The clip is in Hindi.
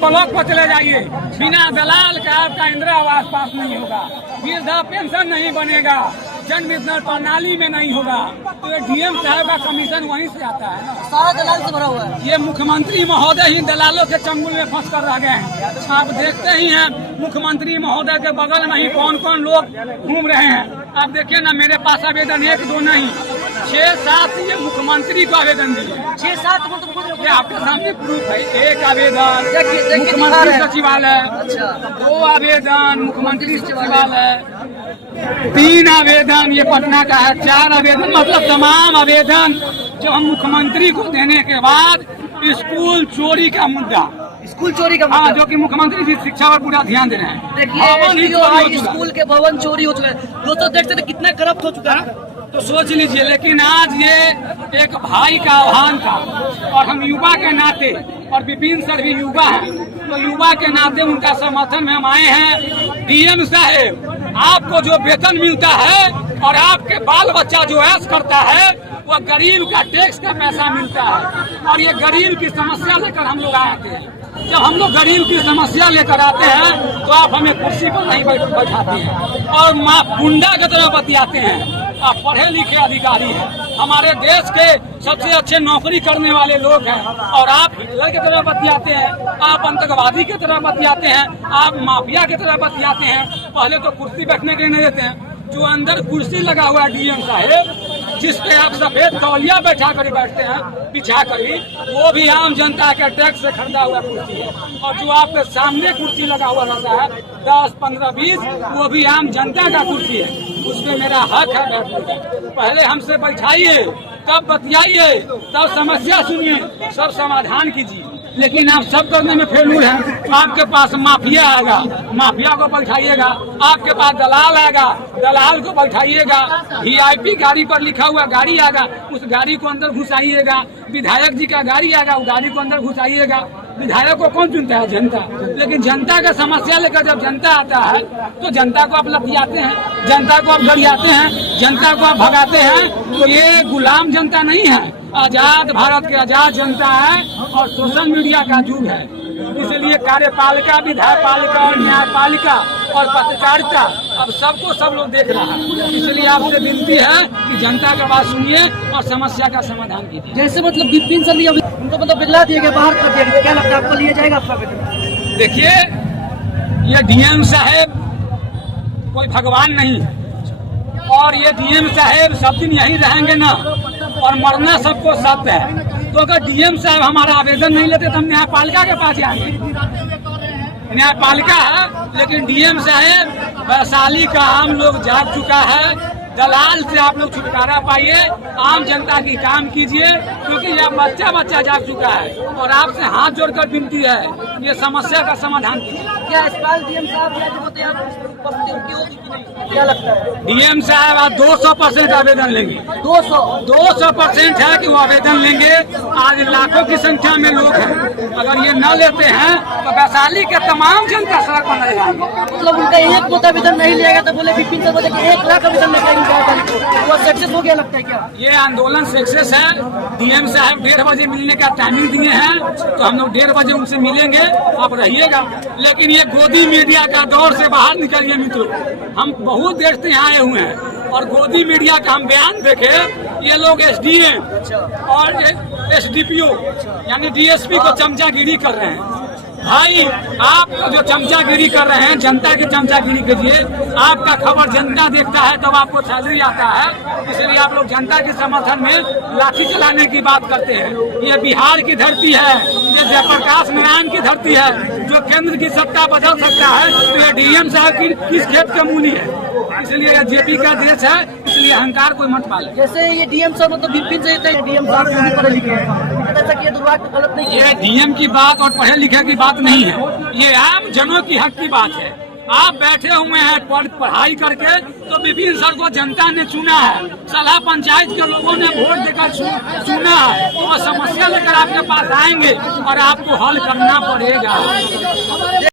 ब्लॉक पर चले जाइए, बिना दलाल का आपका इंदिरा आवास पास नहीं होगा, वृद्धा पेंशन नहीं बनेगा, जन वितरण प्रणाली में नहीं होगा। तो ये डीएम साहब का कमीशन वहीं से आता है ना, सारा दलाल से भरा हुआ है। ये मुख्यमंत्री महोदय ही दलालों के चंगुल में फंस कर रह गए हैं। आप देखते ही हैं मुख्यमंत्री महोदय के बगल में ही कौन कौन लोग घूम रहे हैं। आप देखिए ना, मेरे पास आवेदन 1 2 नहीं 6-7 ये मुख्यमंत्री को आवेदन दिए। 6-7 ये आपके सामने प्रूफ है। 1 आवेदन मुख्यमंत्री सचिवालय, 2 आवेदन मुख्यमंत्री सचिवालय, 3 आवेदन ये पटना का है, 4 आवेदन, मतलब तमाम आवेदन जो हम मुख्यमंत्री को देने के बाद स्कूल चोरी का मुद्दा, स्कूल चोरी का हाँ, जो कि मुख्यमंत्री जी शिक्षा पर पूरा ध्यान दे रहे हैं। देखिए स्कूल के भवन चोरी हो चुका है, दोस्तों देखते थे कितना करप्ट हो चुका है। तो सोच लीजिए, लेकिन आज ये एक भाई का आह्वान था और हम युवा के नाते, और विपिन सर भी युवा हैं, तो युवा के नाते उनका समर्थन में हम आए हैं। डीएम साहेब, आपको जो वेतन मिलता है और आपके बाल बच्चा जो ऐश करता है, वह गरीब का टैक्स का पैसा मिलता है। और ये गरीब की समस्या लेकर हम लोग आते हैं। जब हम लोग गरीब की समस्या लेकर आते हैं तो आप हमें कुर्सी पर नहीं बैठाते हैं और गुंडा की तरह बतियाते हैं। आप पढ़े लिखे अधिकारी हैं, हमारे देश के सबसे अच्छे नौकरी करने वाले लोग हैं, और आप हिटलर की तरह बतियाते हैं, आप आतंकवादी की तरह बतियाते हैं, आप माफिया की तरह बतियाते हैं। पहले तो कुर्सी बैठने के नहीं देते हैं। जो अंदर कुर्सी लगा हुआ है डीएम साहेब, जिस पे आप सफेद तौलिया बैठा कर बैठते हैं, बिछा कर, वो भी आम जनता के टैक्स से खरीदा हुआ कुर्सी है। और जो आपके सामने कुर्सी लगा हुआ रहता है 10, 15, 20, वो भी आम जनता का कुर्सी है। उसमें मेरा हक है बैठने का। पहले हमसे बैठाइए, तब बतियाइए, तब समस्या सुनिए, सब समाधान कीजिए। लेकिन आप सब करने में फेलूर हैं। आपके पास माफिया आएगा, माफिया को बैठाइएगा, आपके पास दलाल आएगा, दलाल को बैठाइएगा, VIP गाड़ी पर लिखा हुआ गाड़ी आएगा, उस गाड़ी को अंदर घुसाइएगा, विधायक जी का गाड़ी आएगा, उस गाड़ी को अंदर घुसाइएगा। विधायक को कौन चुनता है? जनता। लेकिन जनता का समस्या लेकर जब जनता आता है तो जनता को आप लतियाते हैं, जनता को आप गरियाते हैं, जनता को आप भगाते हैं। तो ये गुलाम जनता नहीं है, आजाद भारत के आजाद जनता है और सोशल मीडिया का युग है। इसलिए कार्यपालिका, विधायपालिका और न्यायपालिका और पत्रकारिता अब सबको सब लोग देख रहा है। इसलिए आपसे विनती है कि जनता की बात सुनिए और समस्या का समाधान कीजिए। जैसे मतलब विपिन सर उनको मतलब बिगला दिया गया, बाहर कर दिया गया, क्या लगता है आपको लिया जाएगा आपका वेतन? देखिए, ये डीएम साहेब कोई भगवान नहीं, और ये डीएम साहेब सब दिन यहीं रहेंगे ना, और मरना सबको सत्य है। तो अगर डीएम साहब हमारा आवेदन नहीं लेते तो हम न्यायपालिका के पास जाएंगे। न्यायपालिका है, लेकिन डीएम साहब, वैशाली का आम लोग जाग चुका है। दलाल से आप लोग छुटकारा पाइए, आम जनता की काम कीजिए, क्योंकि यह बच्चा बच्चा जाग चुका है। और आपसे हाथ जोड़कर विनती है, ये समस्या का समाधान कीजिए। क्या इस बार डीएम साहब क्या लगता है? डीएम साहब आज 200% आवेदन लेंगे। 200% है कि वो आवेदन लेंगे। आज लाखों की संख्या में लोग हैं, अगर ये न लेते हैं तो वैशाली के तमाम जनता सड़क पर नहीं जाएंगे। मतलब उनका एक मत आवेदन नहीं लिया तो बोले विपिन सर बोले 1 लाख आवेदन लेंगे, वो सक्सेस हो गया लगता है क्या? ये आंदोलन सक्सेस है। डीएम साहब 1:30 बजे मिलने का टाइमिंग दिए हैं, तो हम लोग 1:30 बजे उनसे मिलेंगे, आप रहिएगा। लेकिन ये गोदी मीडिया का दौर से बाहर निकलिए मित्रों। हम बहुत देर से यहाँ आए हुए हैं और गोदी मीडिया का हम बयान देखे, ये लोग SDM और SDPO यानी DSP को चमचागिरी कर रहे हैं। भाई, आप जो चमचागिरी कर रहे हैं, जनता की चमचागिरी कीजिए। आपका खबर जनता देखता है तब आपको सैलरी आता है। इसलिए आप लोग जनता के समर्थन में लाठी चलाने की बात करते हैं। ये बिहार की धरती है, ये जयप्रकाश नारायण की धरती है, जो केंद्र की सत्ता बदल सकता है। तो ये डीएम साहब की किस खेत का मूली है? इसलिए ये जेपी का देश है, इसलिए अहंकार कोई मत पाले। जैसे ये डीएम साहब मतलब विपिन से डीएम साहब भी पढ़े लिखे हैं, गलत नहीं। ये डीएम की बात और पढ़े लिखे की बात नहीं है, ये आम जनों की हक की बात है। आप बैठे हुए हैं पढ़ाई करके, तो विपिन सर को जनता ने चुना है, सलाह पंचायत के लोगों ने वोट देकर चुना है। वो समस्या लेकर आपके पास आएंगे और आपको हल करना पड़ेगा।